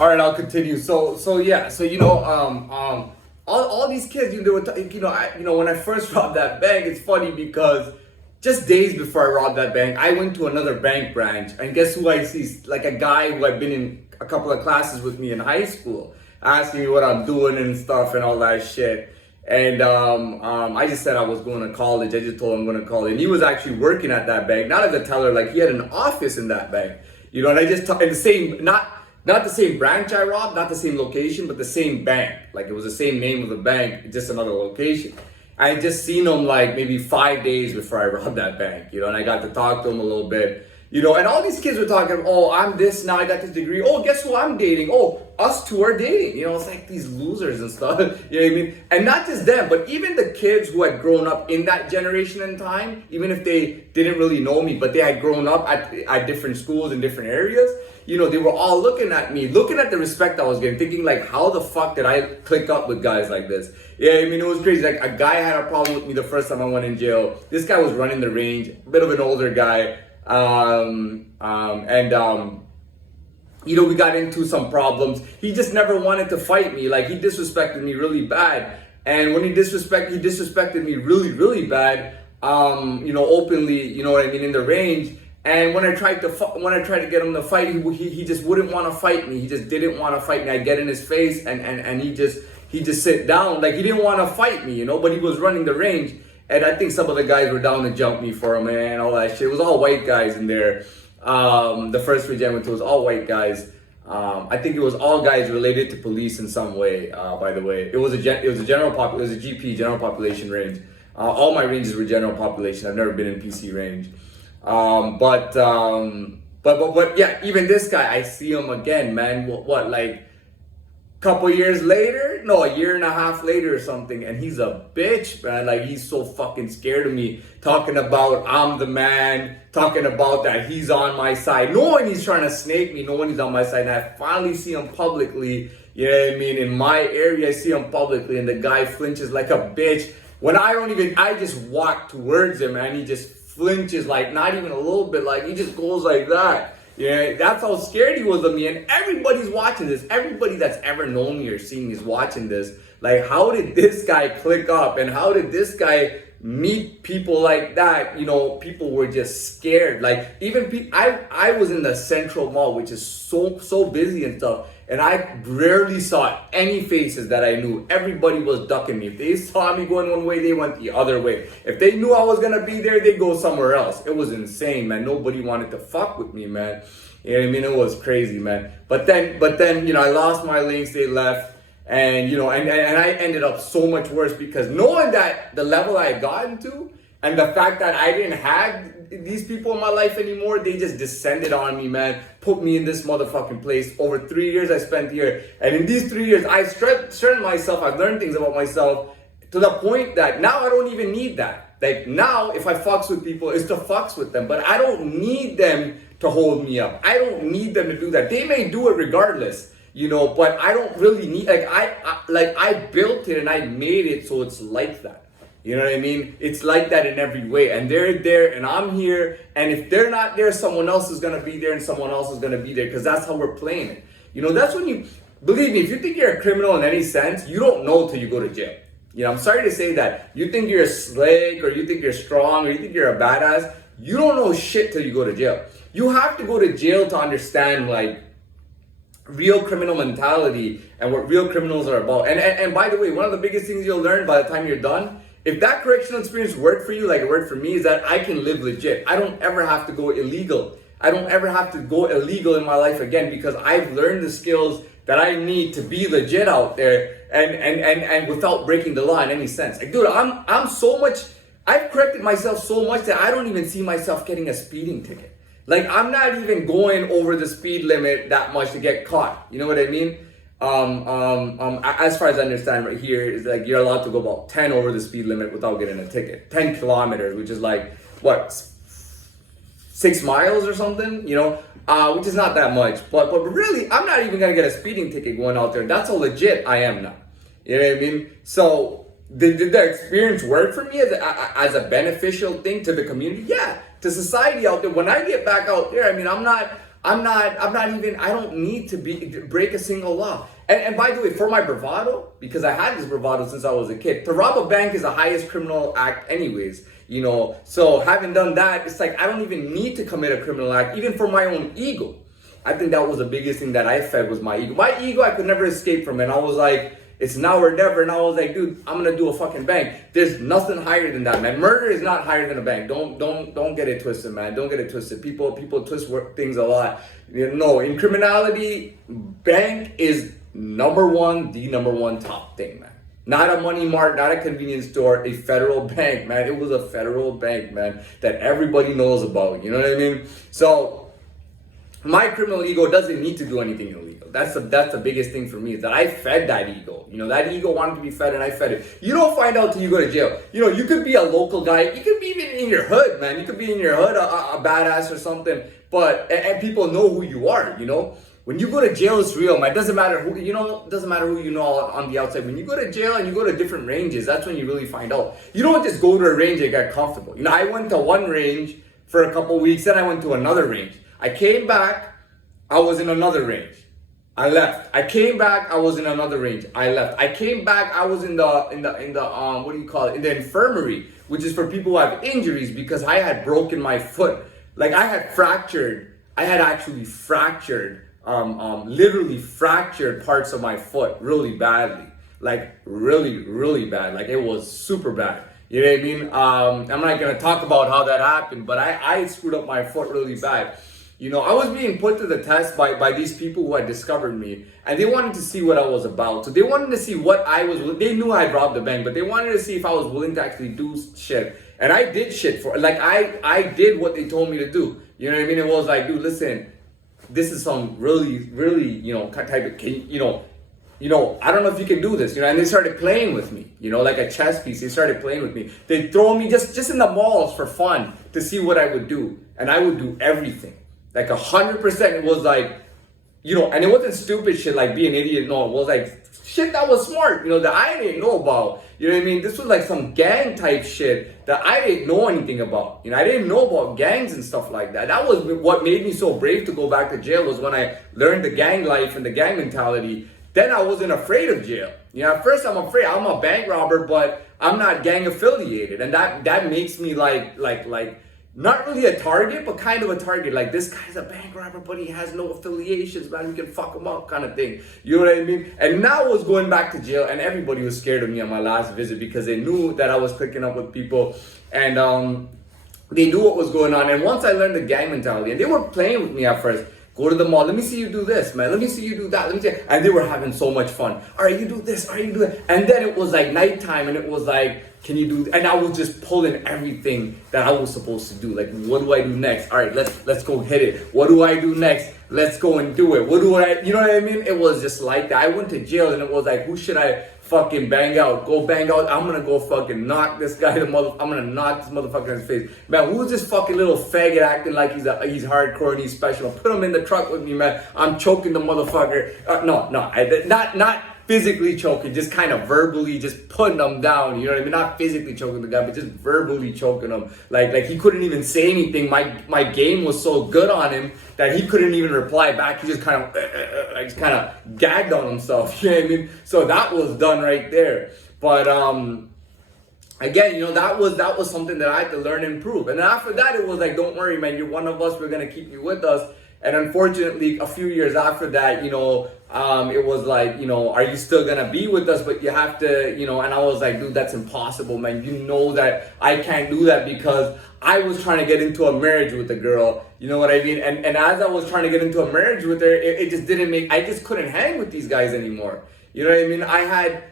All right, I'll continue. So yeah, so all these kids, they were, when I first robbed that bank, it's funny because just days before I robbed that bank, I went to another bank branch, and guess who I see? Like a guy who had been in a couple of classes with me in high school, asking me what I'm doing and stuff and all that shit. And I just said I was going to college. I just told him I'm going to college, and he was actually working at that bank, not as a teller. Like he had an office in that bank, and I just in the same not the same branch I robbed, not the same location, but the same bank. Like it was the same name of the bank, just another location. I had just seen him like maybe 5 days before I robbed that bank, and I got to talk to him a little bit, and all these kids were talking, oh, I'm this now, I got this degree. Oh, guess who I'm dating? Oh, us two are dating. It's like these losers and stuff, you know what I mean? And not just them, but even the kids who had grown up in that generation and time, even if they didn't really know me, but they had grown up at different schools in different areas, they were all looking at me, looking at the respect I was getting, thinking like, how the fuck did I click up with guys like this? Yeah, I mean, it was crazy. Like a guy had a problem with me the first time I went in jail. This guy was running the range, a bit of an older guy. We got into some problems. He just never wanted to fight me. Like he disrespected me really bad. And when he disrespected me really, really bad, openly, you know what I mean, in the range. And when I tried to get him to fight, he just wouldn't want to fight me. He just didn't want to fight me. I'd get in his face and he just sit down. Like he didn't want to fight me, but he was running the range. And I think some of the guys were down to jump me for him, man, all that shit. It was all white guys in there. The first range I went to was all white guys. I think it was all guys related to police in some way, by the way. It was a GP, general population range. All my ranges were general population. I've never been in PC range. But yeah, even this guy, I see him again, man. Like couple years later? No, a year and a half later or something, and he's a bitch, man. Like he's so fucking scared of me, talking about I'm the man, talking about that he's on my side, knowing he's trying to snake me, knowing he's on my side. And I finally see him publicly, you know what I mean? In my area, I see him publicly, and the guy flinches like a bitch. When I just walk towards him, and he just flinches, like not even a little bit, like he just goes like that. Yeah, that's how scared he was of me, and everybody's watching this. Everybody that's ever known me or seen me is watching this. Like, how did this guy click up, and how did this guy meet people like that? People were just scared. Like, even I was in the Central Mall, which is so busy and stuff, and I rarely saw any faces that I knew. Everybody was ducking me. If they saw me going one way, they went the other way. If they knew I was gonna be there, they'd go somewhere else. It was insane, man. Nobody wanted to fuck with me, man. You know what I mean? It was crazy, man. But then, I lost my links, they left. And, and I ended up so much worse because knowing that the level I had gotten to, and the fact that I didn't have these people in my life anymore, they just descended on me, man. Put me in this motherfucking place. Over 3 years I spent here. And in these 3 years, I've strengthened myself. I've learned things about myself to the point that now I don't even need that. Like now, if I fucks with people, it's to fucks with them. But I don't need them to hold me up. I don't need them to do that. They may do it regardless, but I don't really need, I built it and I made it so it's like that. You know what I mean? It's like that in every way. And they're there and I'm here. And if they're not there, someone else is going to be there and someone else is going to be there because that's how we're playing it. That's when believe me, if you think you're a criminal in any sense, you don't know till you go to jail. I'm sorry to say that. You think you're slick or you think you're strong or you think you're a badass. You don't know shit till you go to jail. You have to go to jail to understand like real criminal mentality and what real criminals are about. And by the way, one of the biggest things you'll learn by the time you're done, if that correctional experience worked for you like it worked for me, is that I can live legit. I don't ever have to go illegal. I don't ever have to go illegal in my life again because I've learned the skills that I need to be legit out there and without breaking the law in any sense. Like, dude, I've corrected myself so much that I don't even see myself getting a speeding ticket. Like, I'm not even going over the speed limit that much to get caught. You know what I mean? As far as I understand right here, is like you're allowed to go about 10 over the speed limit without getting a ticket. 10 kilometers, which is like, 6 miles or something, which is not that much. But really, I'm not even going to get a speeding ticket going out there. That's how legit I am now. You know what I mean? So did the experience work for me as a beneficial thing to the community? Yeah. To society out there. When I get back out there, I mean, I'm not I don't need to break a single law. And by the way, for my bravado, because I had this bravado since I was a kid, to rob a bank is the highest criminal act anyways, you know. So having done that, it's like I don't even need to commit a criminal act, even for my own ego. I think that was the biggest thing that I fed was my ego. My ego, I could never escape from it. And I was like, it's now or never. And I was like, dude, I'm gonna do a fucking bank. There's nothing higher than that, man. Murder is not higher than a bank. Don't get it twisted, man. Don't get it twisted. People twist things a lot. You know, in criminality, bank is the number one top thing, man. Not a money mart, not a convenience store, a federal bank, man. It was a federal bank, man, that everybody knows about. You know what I mean? So my criminal ego doesn't need to do anything illegal. That's the biggest thing for me, is that I fed that ego. You know, that ego wanted to be fed and I fed it. You don't find out till you go to jail. You know, you could be a local guy. You could be even in your hood, man. You could be in your hood, a badass or something. But, and people know who you are, you know. When you go to jail, it's real, man. It doesn't matter who, you know, it doesn't matter who you know on the outside. When you go to jail and you go to different ranges, that's when you really find out. You don't just go to a range and get comfortable. You know, I went to one range for a couple weeks, then I went to another range. I came back, I was in another range. I left. I came back, I was in another range. I left. I came back, I was in the what do you call it? In the infirmary, which is for people who have injuries, because I had broken my foot. Like I had actually fractured, literally fractured parts of my foot really badly. Like really, really bad. Like it was super bad. You know what I mean? I'm not gonna talk about how that happened, but I screwed up my foot really bad. You know, I was being put to the test by these people who had discovered me, and they wanted to see what I was about. So they wanted to see what I was, they knew I'd robbed the bank, but they wanted to see if I was willing to actually do shit. And I did shit for, like, I did what they told me to do. You know what I mean? It was like, dude, listen, this is some really, really, you know, type of, you know, I don't know if you can do this, you know, and they started playing with me, you know, like a chess piece. They started playing with me. They'd throw me just in the malls for fun to see what I would do. And I would do everything. Like 100%. It was like, you know, and it wasn't stupid shit like be an idiot. No, it was like shit that was smart, you know, that I didn't know about. You know what I mean? This was like some gang type shit that I didn't know anything about. You know, I didn't know about gangs and stuff like that. That was what made me so brave to go back to jail, was when I learned the gang life and the gang mentality. Then I wasn't afraid of jail. You know, at first I'm afraid. I'm a bank robber, but I'm not gang affiliated. And that makes me like not really a target, but kind of a target. Like, this guy's a bank robber, but he has no affiliations, man. We can fuck him up, kind of thing. You know what I mean? And now I was going back to jail, and everybody was scared of me on my last visit because they knew that I was clicking up with people, and they knew what was going on. And once I learned the gang mentality, and they were playing with me at first. Go to the mall. Let me see you do this, man. Let me see you do that. Let me see. And they were having so much fun. All right, you do this. All right, you do that. And then it was like nighttime, and it was like, can you do? And I was just pulling everything that I was supposed to do. Like, what do I do next? All right, let's go hit it. What do I do next? Let's go and do it. What do I? You know what I mean? It was just like that. I went to jail, and it was like, who should I fucking bang out? Go bang out. I'm gonna go fucking knock this guy I'm gonna knock this motherfucker in his face. Man, who's this fucking little faggot acting like he's hardcore and he's special? Put him in the truck with me, man. I'm choking the motherfucker. Not physically choking, just kind of verbally just putting them down. You know what I mean? Not physically choking the guy, but just verbally choking him. Like he couldn't even say anything. My game was so good on him that he couldn't even reply back. He just kind of gagged on himself. You know what I mean? So that was done right there. But again, you know, that was something that I had to learn and improve. And after that, it was like, don't worry, man. You're one of us. We're gonna keep you with us. And unfortunately, a few years after that, you know, it was like, you know, are you still gonna be with us? But you have to, you know, and I was like, dude, that's impossible, man. You know that I can't do that because I was trying to get into a marriage with a girl. You know what I mean? And as I was trying to get into a marriage with her, it just didn't I just couldn't hang with these guys anymore. You know what I mean? I had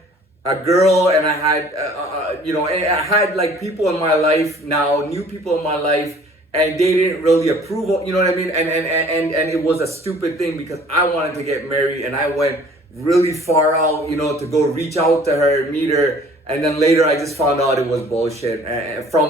a girl, and I had, you know, and I had like people in my life now, new people in my life, and they didn't really approve of, you know what I mean? And it was a stupid thing because I wanted to get married, and I went really far out, you know, to go reach out to her, meet her, and then later I just found out it was bullshit from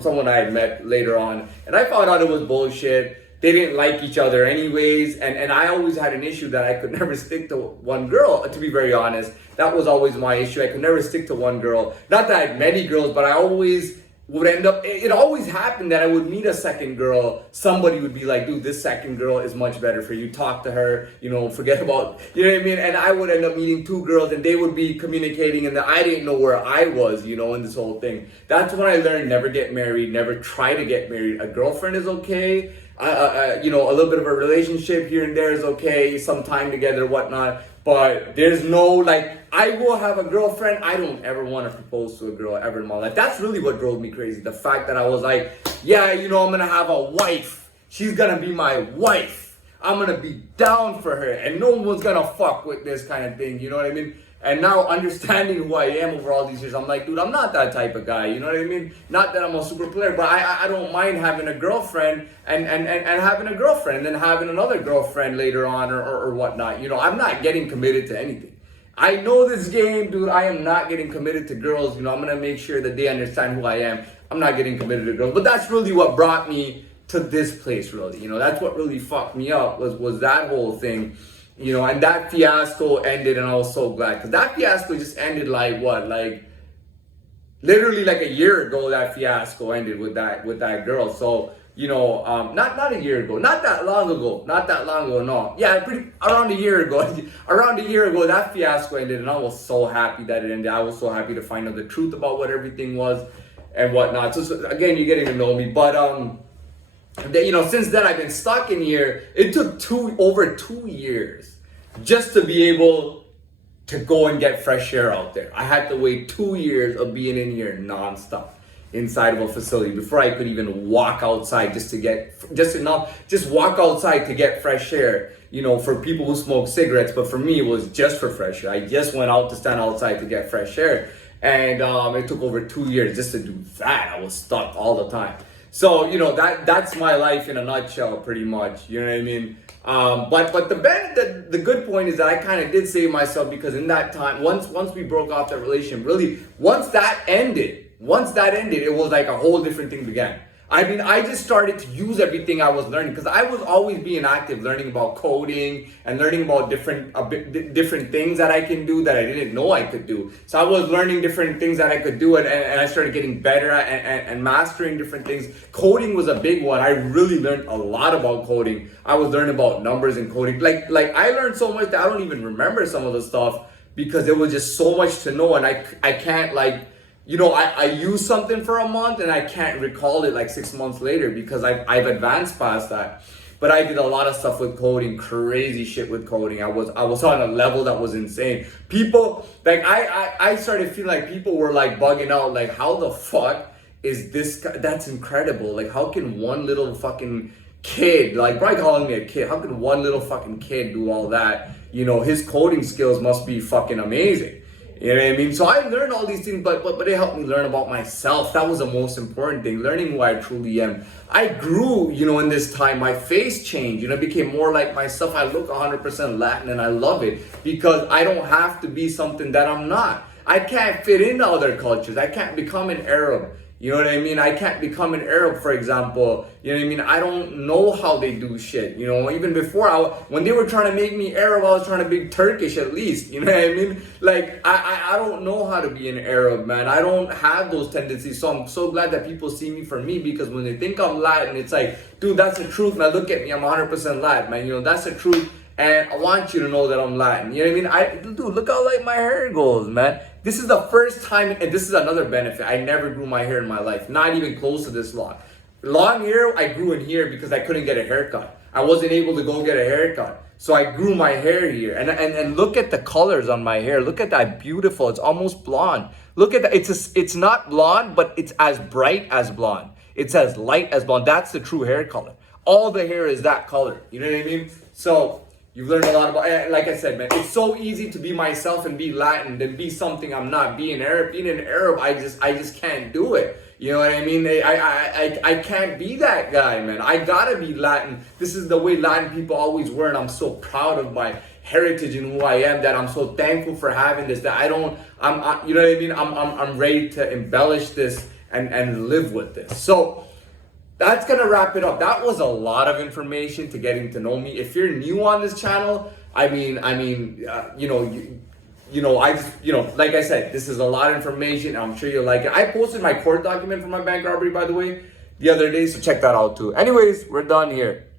someone I had met later on, and I found out it was bullshit. They didn't like each other anyways, and I always had an issue that I could never stick to one girl, to be very honest. That was always my issue. I could never stick to one girl. Not that I had many girls, but I always would end up, it always happened that I would meet a second girl. Somebody would be like, dude, this second girl is much better for you. Talk to her, forget about, you know what I mean? And I would end up meeting two girls and they would be communicating and I didn't know where I was, in this whole thing. That's when I learned never get married, never try to get married. A girlfriend is okay. A little bit of a relationship here and there is okay. Some time together, whatnot. But there's no, I will have a girlfriend. I don't ever want to propose to a girl ever in my life. That's really what drove me crazy. The fact that I was like, yeah, I'm going to have a wife. She's going to be my wife. I'm going to be down for her. And no one's going to fuck with this kind of thing. You know what I mean? And now understanding who I am over all these years, I'm like, dude, I'm not that type of guy. You know what I mean? Not that I'm a super player, but I don't mind having a girlfriend and having a girlfriend and then having another girlfriend later on or whatnot. I'm not getting committed to anything. I know this game, dude. I am not getting committed to girls. I'm going to make sure that they understand who I am. I'm not getting committed to girls. But that's really what brought me to this place, really. That's what really fucked me up was that whole thing. And that fiasco ended, and I was so glad. Because that fiasco just ended literally like a year ago, that fiasco ended with that girl. So, not a year ago, not that long ago, no. Yeah, around a year ago. Around a year ago, that fiasco ended, and I was so happy that it ended. I was so happy to find out the truth about what everything was and whatnot. So again, you're getting to know me. But, since then I've been stuck in here. It took over 2 years just to be able to go and get fresh air out there. I had to wait 2 years of being in here nonstop inside of a facility before I could even walk outside just walk outside to get fresh air, for people who smoke cigarettes. But for me, it was just for fresh air. I just went out to stand outside to get fresh air. And it took over 2 years just to do that. I was stuck all the time. So, that's my life in a nutshell, pretty much. You know what I mean? But the good point is that I kind of did save myself, because in that time, once we broke off that relationship, really, once that ended, it was like a whole different thing began. I mean, I just started to use everything I was learning, because I was always being active, learning about coding and learning about different things that I can do that I didn't know I could do. So I was learning different things that I could do, and I started getting better at and mastering different things. Coding was a big one. I really learned a lot about coding. I was learning about numbers and coding. Like I learned so much that I don't even remember some of the stuff, because there was just so much to know, and I can't I use something for a month and I can't recall it 6 months later, because I've advanced past that. But I did a lot of stuff with coding, crazy shit with coding. I was on a level that was insane. People, I started feeling like people were bugging out, how the fuck is this guy? That's incredible. How can one little fucking kid, probably calling me a kid, how can one little fucking kid do all that? His coding skills must be fucking amazing. You know what I mean? So I learned all these things, but it helped me learn about myself. That was the most important thing, learning who I truly am. I grew, in this time. My face changed, it became more like myself. I look 100% Latin, and I love it, because I don't have to be something that I'm not. I can't fit into other cultures. I can't become an Arab. You know what I mean? I can't become an Arab, for example. You know what I mean? I don't know how they do shit. Even before, when they were trying to make me Arab, I was trying to be Turkish at least. You know what I mean? I don't know how to be an Arab, man. I don't have those tendencies. So I'm so glad that people see me for me, because when they think I'm Latin, it's like, dude, that's the truth. Now look at me. I'm 100% Latin, man. That's the truth. And I want you to know that I'm Latin. You know what I mean? Dude, look how my hair goes, man. This is the first time, and this is another benefit. I never grew my hair in my life. Not even close to this long. Long hair, I grew in here because I couldn't get a haircut. I wasn't able to go get a haircut. So I grew my hair here. And look at the colors on my hair. Look at that, beautiful. It's almost blonde. Look at that. It's not blonde, but it's as bright as blonde. It's as light as blonde. That's the true hair color. All the hair is that color. You know what I mean? So you've learned a lot about, like I said, man, it's so easy to be myself and be Latin than be something I'm not. Being an Arab, I just can't do it. You know what I mean? I can't be that guy, man. I gotta be Latin. This is the way Latin people always were, and I'm so proud of my heritage and who I am, that I'm so thankful for having this, that you know what I mean? I'm ready to embellish this and live with this. So that's gonna wrap it up. That was a lot of information to getting to know me. If you're new on this channel, I just, like I said, this is a lot of information. I'm sure you'll like it. I posted my court document for my bank robbery, by the way, the other day, so check that out too. Anyways, we're done here.